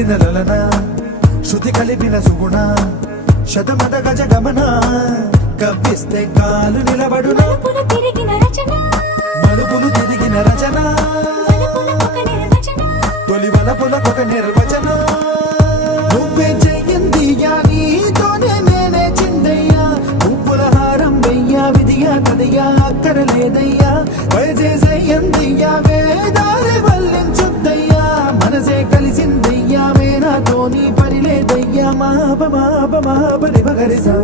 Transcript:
మెరిసిన లలన శృతి కలిపిన సుగుణ శతమద గజ గమన కవ్విస్తే కాలు నిలబడున మలుపులు తిరిగిన రచన తొలి వలపులకొక నిర్వచన నువ్వే చెయ్యిందియా నీతోనే నేనే చిందయ్యా పువ్వుల హారం వెయ్యా విధియా కదయ్యా అక్కరలేదయ్యా వయసేసయ్యందియ్యా వేదారి వల్లించుద్దయ్యా మనసే కలిసిందయ్యా వేనాతో నీ పరిలేదయ్యా మాప మాప మాప నిమగరిసా